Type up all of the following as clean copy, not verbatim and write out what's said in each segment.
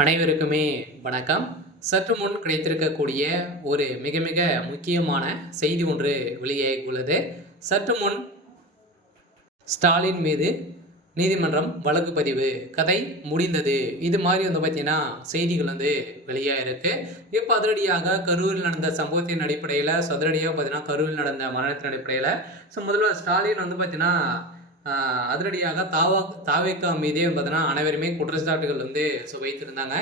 அனைவருக்குமே வணக்கம். சற்று முன் கிடைத்திருக்கக்கூடிய ஒரு மிக மிக முக்கியமான செய்தி ஒன்று வெளியாகியுள்ளது. சற்று முன் ஸ்டாலின் மீது நீதிமன்றம் வழக்கு பதிவு கதை முடிந்தது. இது மாதிரி பார்த்தீங்கன்னா செய்திகள் வெளியாகிருக்கு. இப்போ அதிரடியாக கரூரில் நடந்த சம்பவத்தின் அடிப்படையில் அதிரடியாக பார்த்தீங்கன்னா கரூரில் நடந்த மரணத்தின் அடிப்படையில் முதல்வர் ஸ்டாலின் பார்த்தீங்கன்னா அதிரடியாக தாவேக்கா மீதே பார்த்தீங்கன்னா அனைவருமே குற்றச்சாட்டுகள் வைத்திருந்தாங்க.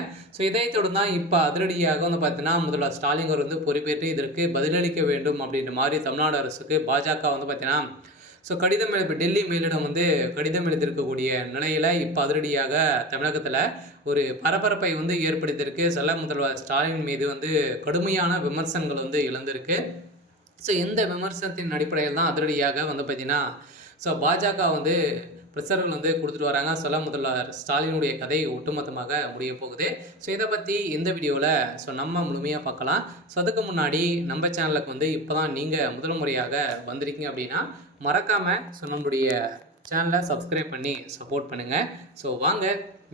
இதைத் தொடர்ந்து தான் இப்போ அதிரடியாக பார்த்தீங்கன்னா முதல்வர் ஸ்டாலின் அவர் பொறுப்பேற்று இதற்கு பதிலளிக்க வேண்டும் அப்படின்ற மாதிரி தமிழ்நாடு அரசுக்கு பாஜக பார்த்தீங்கன்னா கடிதம் டெல்லி மேலிடம் கடிதம் எழுதியிருக்கக்கூடிய நிலையில் இப்போ அதிரடியாக தமிழகத்தில் ஒரு பரபரப்பை ஏற்படுத்தியிருக்கு. செல்ல முதல்வர் ஸ்டாலின் மீது கடுமையான விமர்சனங்கள் எழுந்திருக்கு. இந்த விமர்சனத்தின் அடிப்படையில் தான் அதிரடியாக பார்த்தீங்கன்னா பாஜக பிரச்சனைகள் கொடுத்துட்டு வராங்க. சொல்ல முதல்வர் ஸ்டாலினுடைய கதை ஒட்டுமொத்தமாக முடிய போகுது. இதை பற்றி இந்த வீடியோவில் நம்ம முழுமையாக பார்க்கலாம். அதுக்கு முன்னாடி நம்ம சேனலுக்கு இப்போ தான் நீங்கள் முதல் முறையாக வந்திருக்கீங்க அப்படின்னா மறக்காமல் நம்மளுடைய சேனலை சப்ஸ்கிரைப் பண்ணி சப்போர்ட் பண்ணுங்கள். வாங்க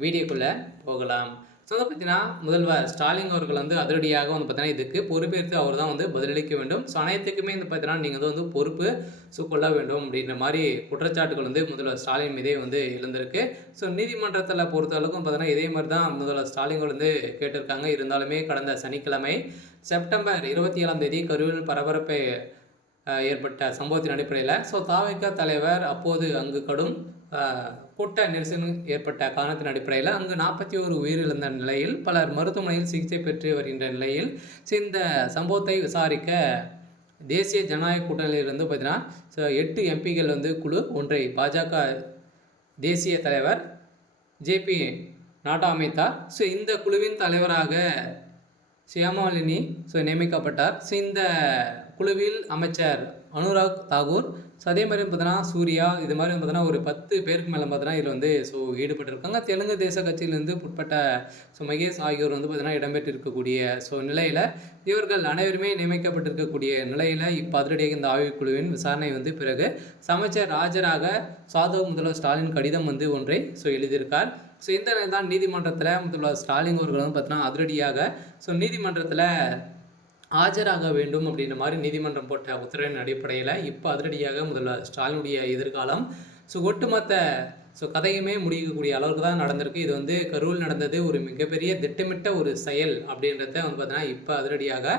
வீடியோக்குள்ளே போகலாம். பார்த்தீங்கன்னா முதல்வர் ஸ்டாலின் அவர்கள் அதிரடியாக பார்த்தீங்கன்னா இதுக்கு பொறுப்பேற்று அவர் தான் பதிலளிக்க வேண்டும். அனைத்துக்குமே பார்த்தீங்கன்னா நீங்கள் பொறுப்பு கொள்ள வேண்டும் அப்படின்ற மாதிரி குற்றச்சாட்டுகள் முதல்வர் ஸ்டாலின் மீதே எழுந்திருக்கு. நீதிமன்றத்தில் பொறுத்தளவுக்கும் பார்த்தீங்கன்னா இதே மாதிரி தான் முதல்வர் ஸ்டாலின் கேட்டிருக்காங்க. இருந்தாலுமே கடந்த சனிக்கிழமை செப்டம்பர் 27ஆம் தேதி கரூரில் பரபரப்பை ஏற்பட்ட சம்பவத்தின் அடிப்படையில் தாவேகா தலைவர் அப்போது அங்கு கடும் கூட்ட நெரிசல் ஏற்பட்ட காரணத்தின் அடிப்படையில் அங்கு 41 உயிரிழந்த நிலையில் பலர் மருத்துவமனையில் சிகிச்சை பெற்று வருகின்ற நிலையில் இந்த சம்பவத்தை விசாரிக்க தேசிய ஜனநாயக கூட்டணியிலிருந்து பார்த்தீங்கன்னா 8 எம்பிகள் குழு ஒன்றை பாஜக தேசிய தலைவர் ஜேபி நட்டா அமைத்தார். இந்த குழுவின் தலைவராக சியாமாலினி நியமிக்கப்பட்டார். இந்த குழுவில் அமைச்சர் அனுராக் தாக்கூர், அதே மாதிரி பார்த்தீங்கன்னா சூர்யா, இது மாதிரி பார்த்தீங்கன்னா ஒரு 10 பேருக்கு மேலே பார்த்தீங்கன்னா இதில் ஈடுபட்டிருக்காங்க. தெலுங்கு தேச கட்சியிலிருந்து உட்பட்ட மகேஷ் ஆகியோர் பார்த்தீங்கன்னா இடம்பெற்றிருக்கக்கூடிய நிலையில் இவர்கள் அனைவருமே நியமிக்கப்பட்டிருக்கக்கூடிய நிலையில் இப்போ அதிரடியாக இந்த ஆய்வுக்குழுவின் விசாரணை பிறகு அமைச்சர் ராஜராக சாதவ் முதல்வர் ஸ்டாலின் கடிதம் ஒன்றை எழுதியிருக்கார். இந்த நிலையில் தான் நீதிமன்றத்தில் முதல்வர் ஸ்டாலின் அவர்கள் பார்த்தீங்கன்னா அதிரடியாக நீதிமன்றத்தில் ஆஜராக வேண்டும் அப்படின்ற மாதிரி நீதிமன்றம் போட்ட உத்தரவின் அடிப்படையில் இப்போ அதிரடியாக முதல்வர் ஸ்டாலினுடைய எதிர்காலம் ஒட்டுமொத்த கதையுமே முடிக்கக்கூடிய அளவுக்கு தான் நடந்திருக்கு. இது கரூரில் நடந்தது ஒரு மிகப்பெரிய திட்டமிட்ட ஒரு செயல் அப்படின்றத பார்த்தீங்கன்னா இப்போ அதிரடியாக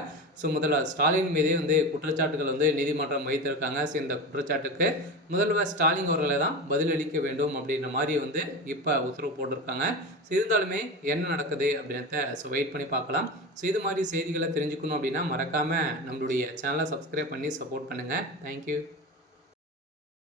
முதல்வர் ஸ்டாலின் மீதே குற்றச்சாட்டுகள் நீதிமன்றம் வைத்திருக்காங்க. இந்த குற்றச்சாட்டுக்கு முதல்வர் ஸ்டாலின் அவர்களை தான் பதிலளிக்க வேண்டும் அப்படின்ற மாதிரி இப்போ உத்தரவு போட்டிருக்காங்க. இருந்தாலுமே என்ன நடக்குது அப்படின்றத வெயிட் பண்ணி பார்க்கலாம். இது மாதிரி செய்திகளை தெரிஞ்சுக்கணும் அப்படின்னா மறக்காமல் நம்மளுடைய சேனலை சப்ஸ்கிரைப் பண்ணி சப்போர்ட் பண்ணுங்கள். தேங்க்யூ.